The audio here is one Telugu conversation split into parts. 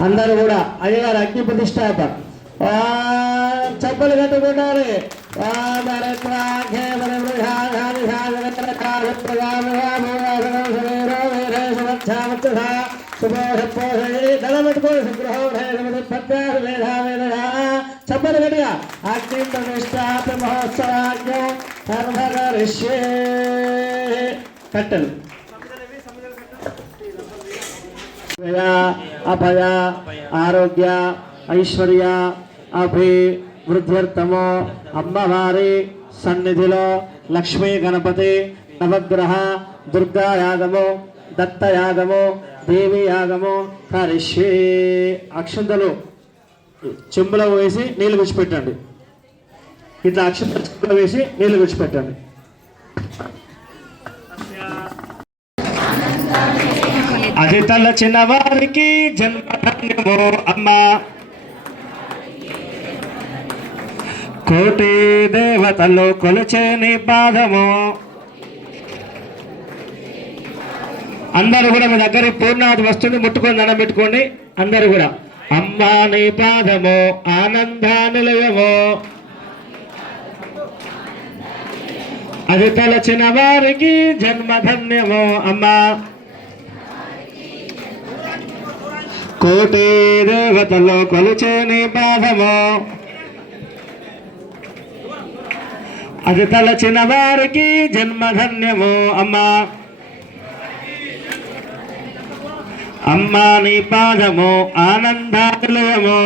అందరూ కూడా అయ్యగారు అగ్ని ప్రతిష్టాత. ఆ, చెప్పలు కట్టుకుంటారు. చెప్పలు గట్టిగా అగ్ని ప్రతిష్టాత మహోత్సవాజ్ఞ. కట్టలు. జయ అభయ ఆరోగ్య ఐశ్వర్య అభి వృద్ధ్యర్థము అమ్మవారి సన్నిధిలో లక్ష్మీ గణపతి నవగ్రహ దుర్గా యాగము దత్త యాగము దేవి యాగము కరిష్యే అక్షంతలు. చెంబులో వేసి నీళ్ళు విడిచిపెట్టండి. ఇట్లా అక్షంతలు చెంబులో వేసి నీళ్ళు విడిచిపెట్టండి. అది తలచిన వారికి జన్మధన్యమో అమ్మ. కోటి దేవతలు కొలుచేని పాదము. అందరూ కూడా మీ దగ్గర పూర్ణాది వస్తువుని ముట్టుకొని దండం అందరు అందరూ కూడా. అమ్మా నీ పాదము ఆనంద నిలయము అది తలచిన వారికి జన్మధన్యము అమ్మా. కోటి దేవతలు కొలుచేని పాదము అది తలచిన వారికి జన్మధన్యము అమ్మా. అమ్మా నీ పాదము ఆనందాలయము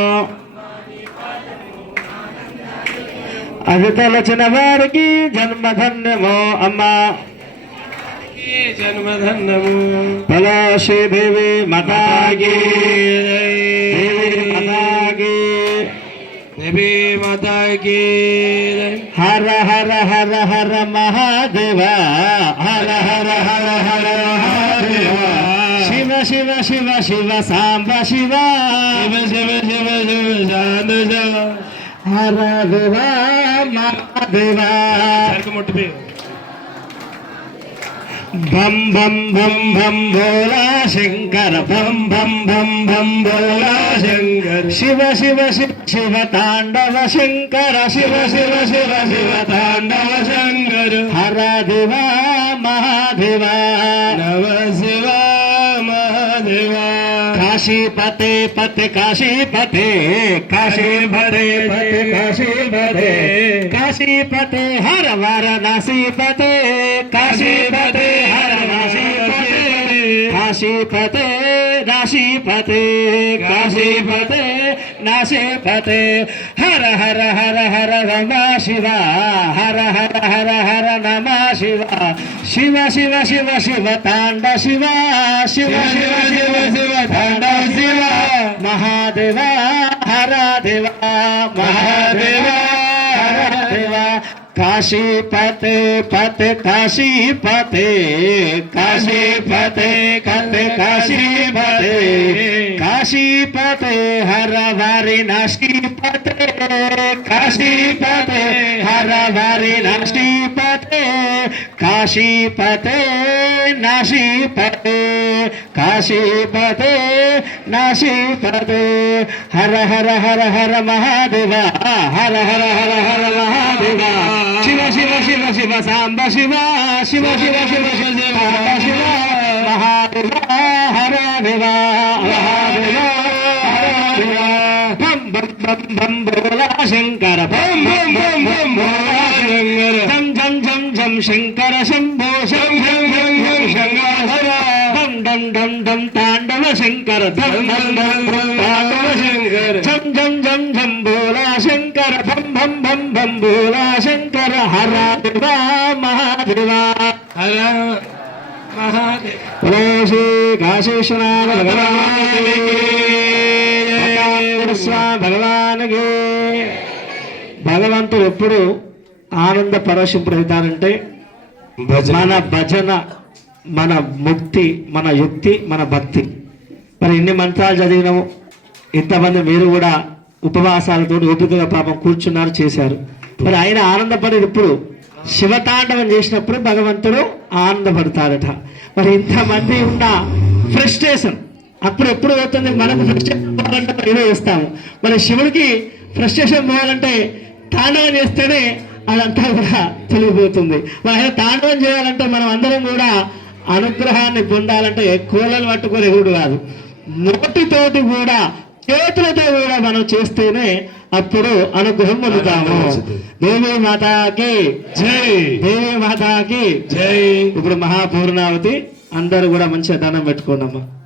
అది తలచిన వారికి జన్మధన్యము అమ్మా. జన్మధన్యము పలాశి దేవి మతాగి దేవి మతాగి దేవి మాతాకి హర హర హర హర మహాదేవ హర హర హర హర మహాదేవ శివ శివ శివ శివ సాంబ శివ శివ శివ శివ శివ శాంత శివ హర దేవ మహాదేవ సరుకు ముట్టిపి బం బం బం బం భోలా శంకర బం బం బం బం భోలా శంకర. శివ శివ శివ శివ తాండవ శంకర శివ శివ శివ శివ తాండవ శంకర. హర దివా మహాదివా. నవ శివా కాశీపతే పతే కాశీపతే కాశీపతే పతే కాశీపతే కాశీపతే హర వారణాసీపతే కాశీపతే హర నాసీపతే కాశీపతే నాశీపతే కాశీపతే నాశీపతే హర హర హర హర నమ శివ హర హర హర హర నమ శివ శివ శివ శివ శివ తాండ శివ శివ శివ శివ శివ తాండ శివ మహాదేవ హర దేవ మహాదేవ కాశీపతే పతే కాశీపతే కాశీపతే కతే కాశీపతే కాశీపతే హర వారి నాశీపతే కాశీపతే హర వారి నాశీపతే కాశీపతే నాశీపతే కాశీపతే నాశీపతే. హర హర హర హర మహాదేవ హర హర హర హర మహాదేవ. శివ శివ శివ శివ సాంబ శివ శివ శివ శివ శివ సాంబ శివ. మహాదేవ హర దేవ మహాదేవ హర దేవ. బం బం బం బం భోలా శంకర బం బం బం బం భోలా శంకర. జం జం జం జం శంకర శంభో శం శంకర జం జం జం జం భోలా శంకర భం భం భం భం భోలా శంకర హర భగవాన్ భగవంతుడు ఎప్పుడు ఆనంద పరవశింపడతానంటే మన భజన మన ముక్తి మన యుక్తి మన భక్తి. మరి ఎన్ని మంత్రాలు చదివినాము ఇంతమంది మీరు కూడా ఉపవాసాలతో ఓపికగా పాపం కూర్చున్నారు చేశారు. మరి ఆయన ఆనందపడేది ఇప్పుడు శివతాండవం చేసినప్పుడు భగవంతుడు ఆనందపడతాడట. మరి ఇంతమంది ఉన్న ఫ్రస్ట్రేషన్ అప్పుడు ఎప్పుడు పోతుంది? మనకు ఫ్రస్ట్రేషన్ పోవాలంటే ఏదో మన శివుడికి ఫ్రస్ట్రేషన్ పోవాలంటే తాండవం చేస్తేనే అదంతా కూడా తొలగిపోతుంది. మరి ఆయన తాండవం చేయాలంటే మనం అందరం కూడా అనుగ్రహాన్ని పొందాలంటే కోళ్ళను పట్టుకొని ఎగుడు కాదు. నోటితోటి కూడా చేతులతో కూడా మనం చేస్తేనే అప్పుడు అనుగ్రహం పొందుతాము. దేవి మాతాకి. జై. దేవి మాతాకి. జై. ఇప్పుడు మహాపూర్ణావతి అందరూ కూడా మంచిగా దండం పెట్టుకోండి అమ్మా